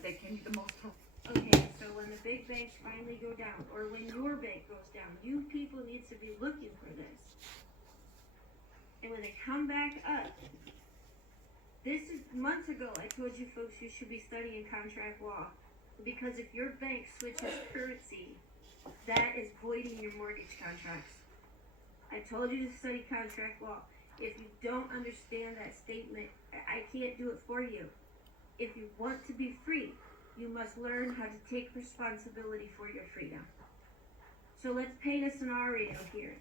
that they can be the most helpful. Okay, so when the big banks finally go down, or when your bank goes down, you people need to be looking for this. And when they come back up, this is months ago I told you folks you should be studying contract law. Because if your bank switches currency, that is voiding your mortgage contracts. I told you to study contract law. If you don't understand that statement, I can't do it for you. If you want to be free, you must learn how to take responsibility for your freedom. So let's paint a scenario here.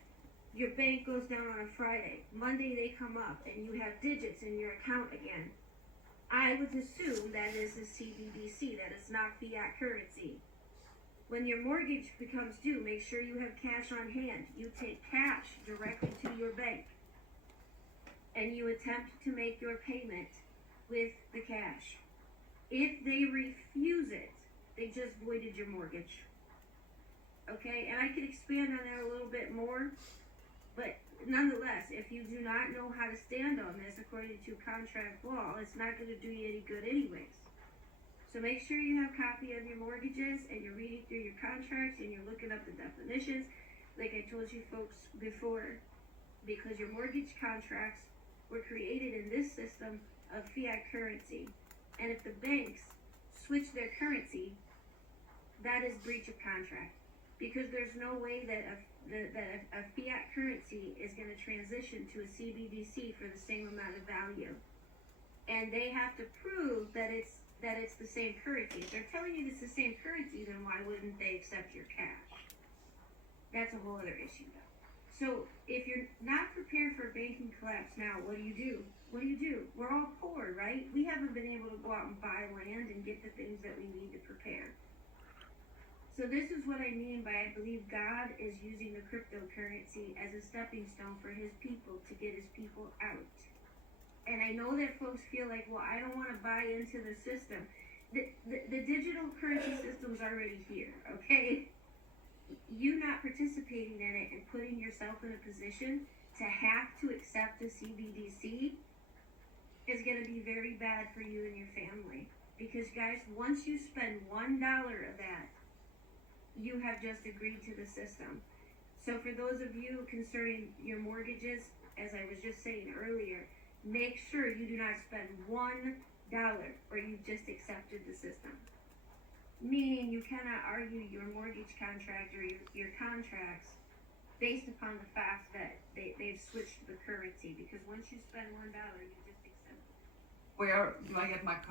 Your bank goes down on a Friday. Monday they come up and you have digits in your account again. I would assume that is a cbdc, that is not fiat currency. When your mortgage becomes due, make sure you have cash on hand. You take cash directly to your bank and you attempt to make your payment with the cash. If they refuse it, they just voided your mortgage. Okay, and I could expand on that a little bit more, but nonetheless, if you do not know how to stand on this according to contract law, it's not going to do you any good anyways. So make sure you have a copy of your mortgages and you're reading through your contracts and you're looking up the definitions, like I told you folks before, because your mortgage contracts were created in this system of fiat currency. And if the banks switch their currency, that is breach of contract. Because there's no way that a fiat currency is going to transition to a cbdc for the same amount of value. And they have to prove that it's the same currency. If they're telling you it's the same currency, then why wouldn't they accept your cash? That's a whole other issue though. So if you're not prepared for a banking collapse now, what do you do? What do you do? We're all poor, right? We haven't been able to go out and buy land and get the things that we need to prepare. So this is what I mean by I believe God is using the cryptocurrency as a stepping stone for his people to get his people out. And I know that folks feel like, well, I don't want to buy into the system. The digital currency system's already here, okay? You not participating in it and putting yourself in a position to have to accept the cbdc is going to be very bad for you and your family. Because guys, once you spend $1 of that, you have just agreed to the system. So for those of you concerning your mortgages, as I was just saying earlier, make sure you do not spend $1 or you just accepted the system. Meaning you cannot argue your mortgage contract or your contracts based upon the fact that they've switched the currency. Because once you spend $1, you just accept it. Where do I get my